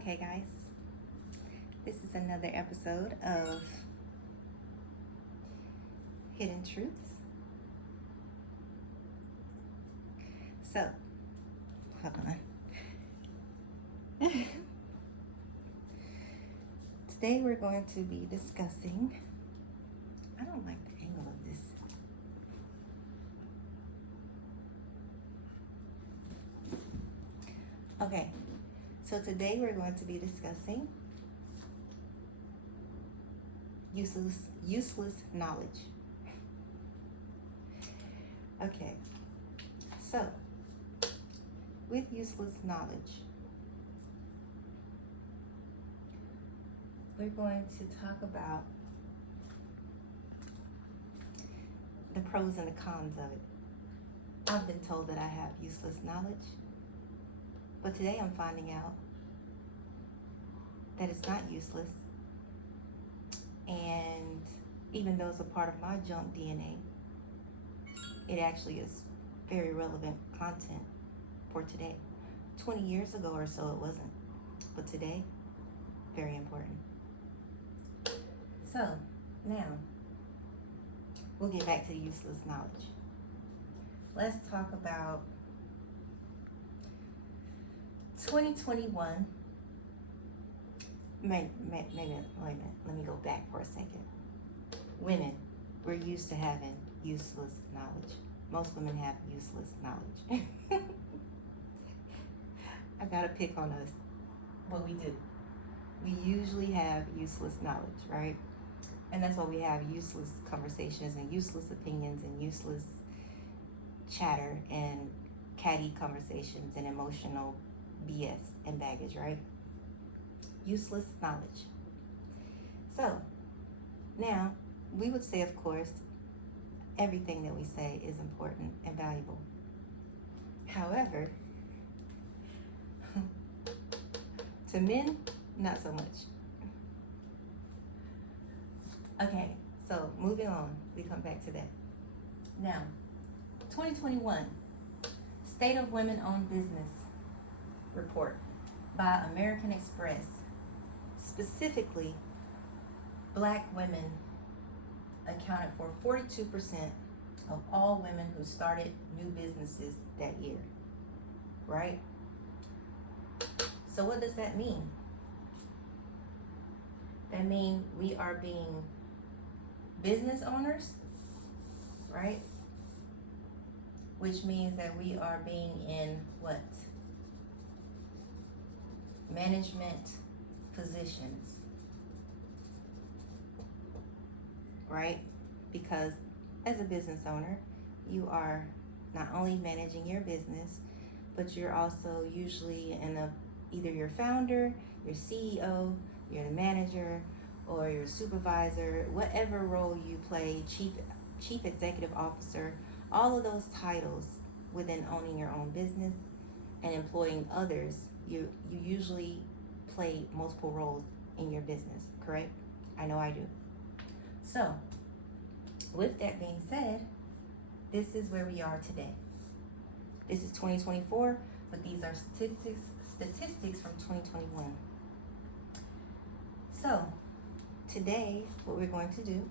Okay, guys, this is another episode of Hidden Truths. So, hold on. Today we're going to be discussing. I don't like the angle of this. Okay, so today we're going to be discussing useless knowledge. Okay, so with useless knowledge, we're going to talk about the pros and the cons of it. I've been told that I have useless knowledge, but today I'm finding out that it's not useless. And even though it's a part of my junk DNA, it actually is very relevant content for today. 20 years ago or so it wasn't, but today, very important. So now, we'll get back to useless knowledge. Let's talk about 2021. Wait a minute. Let me go back for a second. Women, we're used to having useless knowledge. Most women have useless knowledge. I gotta pick on us, but we do. We usually have useless knowledge, right? And that's why we have useless conversations and useless opinions and useless chatter and catty conversations and emotional BS and baggage, right? Useless knowledge. So now we would say, of course, everything that we say is important and valuable. However, to men, not so much. Okay, so moving on, we come back to that. Now, 2021 State of Women-Owned Business Report by American Express. Specifically, Black women accounted for 42% of all women who started new businesses that year, right? So what does that mean? That means we are being business owners, right? Which means that we are being in what? Management positions, right? Because as a business owner, you are not only managing your business, but you're also usually either your founder, your CEO, you're the manager, or your supervisor, whatever role you play, chief executive officer, all of those titles within owning your own business and employing others, you usually play multiple roles in your business, correct? I know I do. So, with that being said, this is where we are today. This is 2024, but these are statistics from 2021. So, today, what we're going to do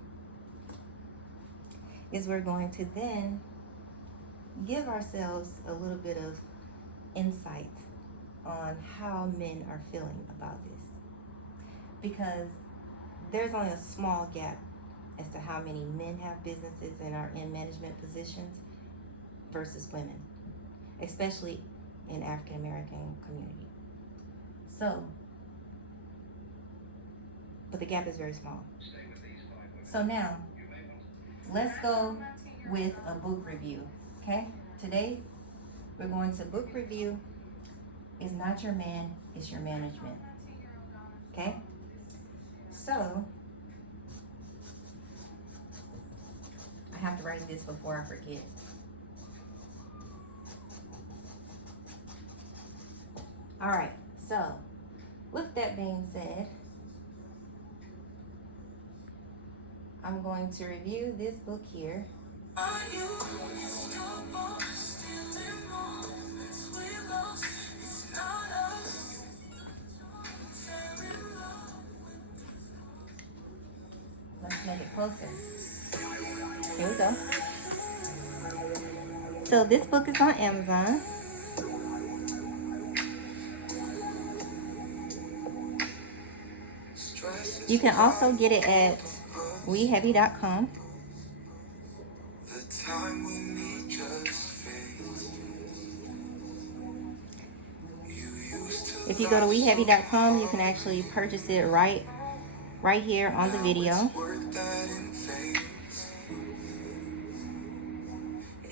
is we're going to then give ourselves a little bit of insight on how men are feeling about this, because there's only a small gap as to how many men have businesses and are in management positions versus women, especially in African American community. So, but the gap is very small. So now, let's go with a book review, okay? Today, we're going to book review Is Not Your Man, It's Your Management, okay? So, I have to write this before I forget. All right, so with that being said, I'm going to review this book here. closer. Here we go. So this book is on Amazon. You can also get it at weheavy.com. If you go to weheavy.com, you can actually purchase it right here on the video.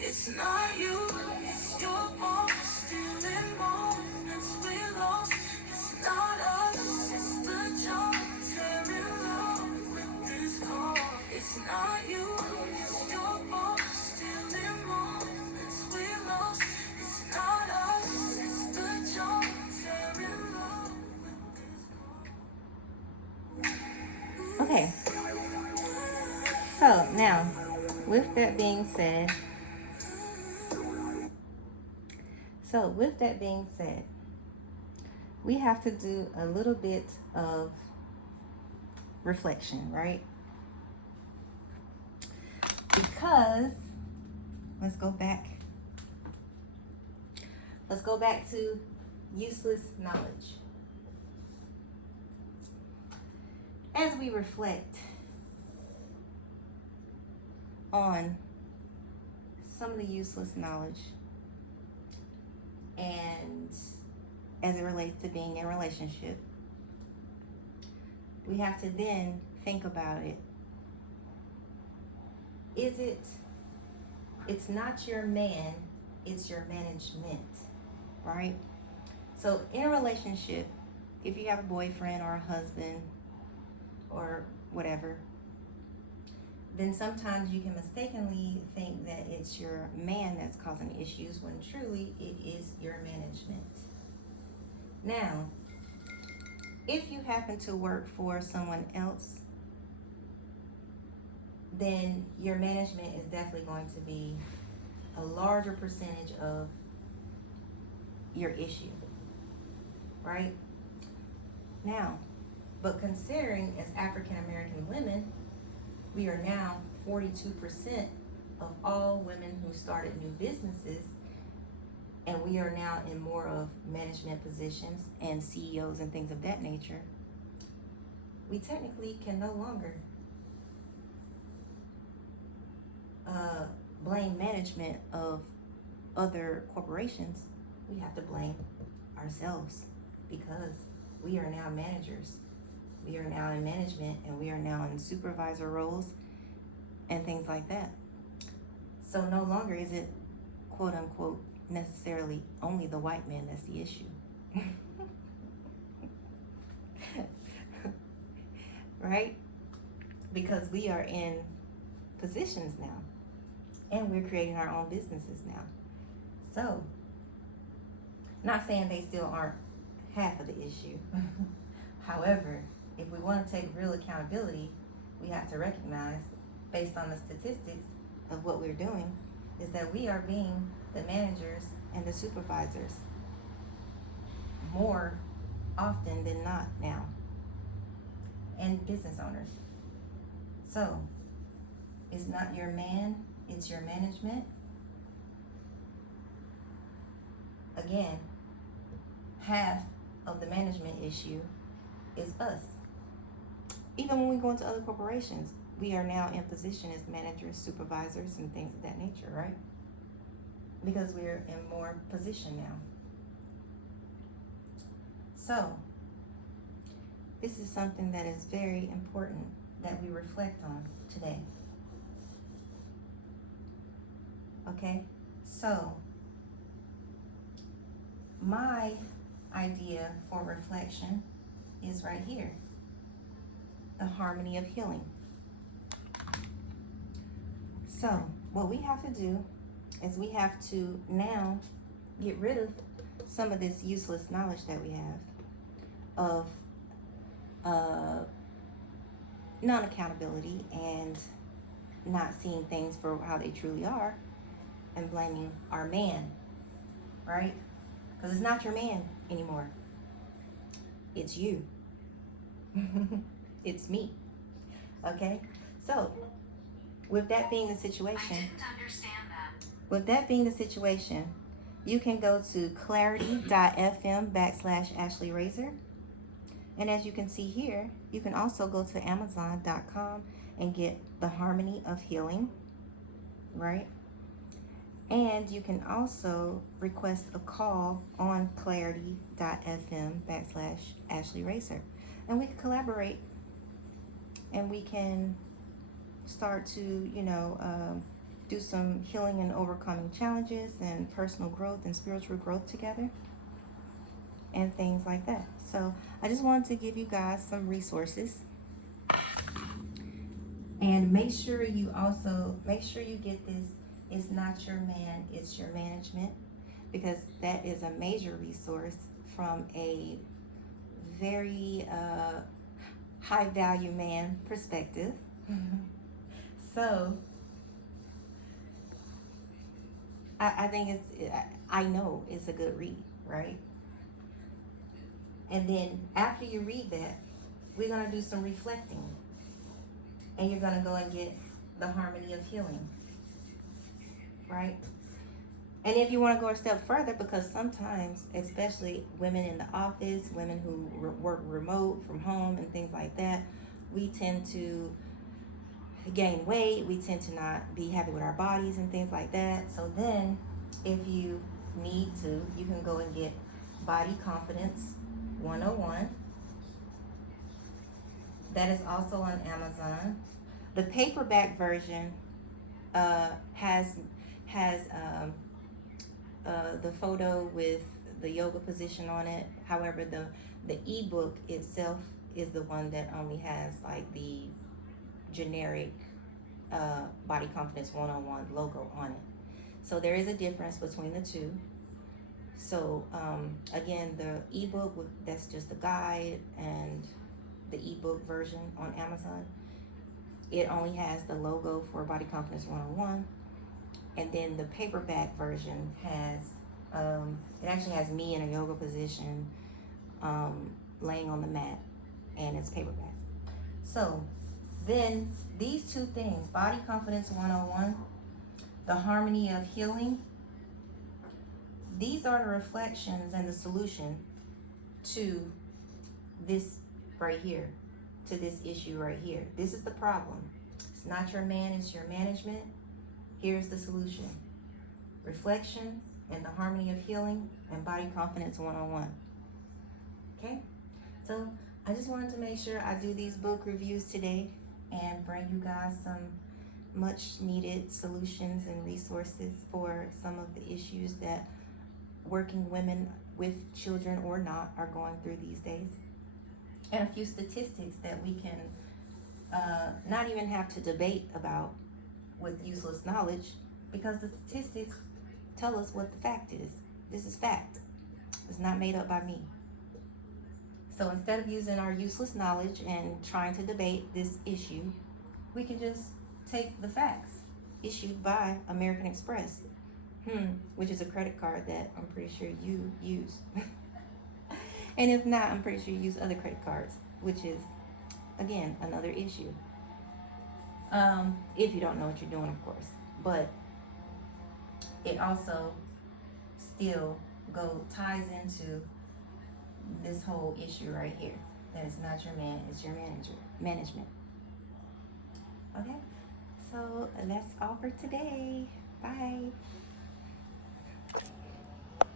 It's not you, it's your fault. Still in moments we lost. It's not us, it's the job. Tearing love with this call. It's not you, it's your fault. Still in moments we lost. It's not us, it's the job. Tearing love with this call. Okay. So now, with that being said, we have to do a little bit of reflection, right? Because let's go back to useless knowledge. As we reflect on some of the useless knowledge, and as it relates to being in a relationship, we have to then think about it. It's not your man, it's your management, right? So in a relationship, if you have a boyfriend or a husband or whatever, then sometimes you can mistakenly think that it's your man that's causing issues when truly it is your management. Now, if you happen to work for someone else, then your management is definitely going to be a larger percentage of your issue, right? Now, but considering as African American women, we are now 42% of all women who started new businesses, and we are now in more of management positions and CEOs and things of that nature. We technically can no longer blame management of other corporations. We have to blame ourselves, because we are now managers. We are now in management, and we are now in supervisor roles and things like that. So no longer is it, quote unquote, necessarily only the white man that's the issue. Right? Because we are in positions now, and we're creating our own businesses now. So, not saying they still aren't half of the issue. However, if we want to take real accountability, we have to recognize, based on the statistics of what we're doing, is that we are being the managers and the supervisors more often than not now, and business owners. So, it's not your man, it's your management. Again, half of the management issue is us. Even when we go into other corporations, we are now in position as managers, supervisors, and things of that nature, right? Because we're in more position now. So, this is something that is very important that we reflect on today. Okay? So, my idea for reflection is right here. The harmony of healing. So, what we have to do is we have to now get rid of some of this useless knowledge that we have of non-accountability and not seeing things for how they truly are, and blaming our man, right? Because it's not your man anymore. It's you. It's me. Okay? So, with that being the situation, I didn't understand that. with that being the situation, you can go to clarity.fm/Ashley Razor. And as you can see here, you can also go to Amazon.com and get the Harmony of Healing, right? And you can also request a call on clarity.fm/Ashley Racer. And we can collaborate and we can start to, do some healing and overcoming challenges and personal growth and spiritual growth together and things like that. So I just wanted to give you guys some resources. And make sure you get this. It's not your man, it's your management, because that is a major resource from a very high value man perspective. So I think I know it's a good read, right? And then after you read that, we're going to do some reflecting. And you're going to go and get the Harmony of Healing, right? And if you want to go a step further, because sometimes, especially women in the office, women who work remote from home and things like that, we tend to gain weight. We tend to not be happy with our bodies and things like that. So then, if you need to, you can go and get Body Confidence 101. That is also on Amazon. The paperback version has the photo with the yoga position on it. However, the ebook itself is the one that only has like the generic Body Confidence 101 logo on it. So there is a difference between the two. So again, the ebook, that's just a guide, and the ebook version on Amazon, it only has the logo for Body Confidence 101. And then the paperback version has, it actually has me in a yoga position, laying on the mat, and it's paperback. So then these two things, Body Confidence 101, the Harmony of Healing, these are the reflections and the solution to this right here, to this issue right here. This is the problem. It's not your man, it's your management. Here's the solution. Reflection and the Harmony of Healing and Body Confidence 101. Okay? So I just wanted to make sure I do these book reviews today and bring you guys some much needed solutions and resources for some of the issues that working women with children or not are going through these days. And a few statistics that we can not even have to debate about with useless knowledge, because the statistics tell us what the fact is. This is fact. It's not made up by me. So instead of using our useless knowledge and trying to debate this issue, we can just take the facts issued by American Express, which is a credit card that I'm pretty sure you use. And if not, I'm pretty sure you use other credit cards, which is, again, another issue. If you don't know what you're doing, of course. But it also still ties into this whole issue right here. That it's not your man, it's your management. Okay? So that's all for today. Bye.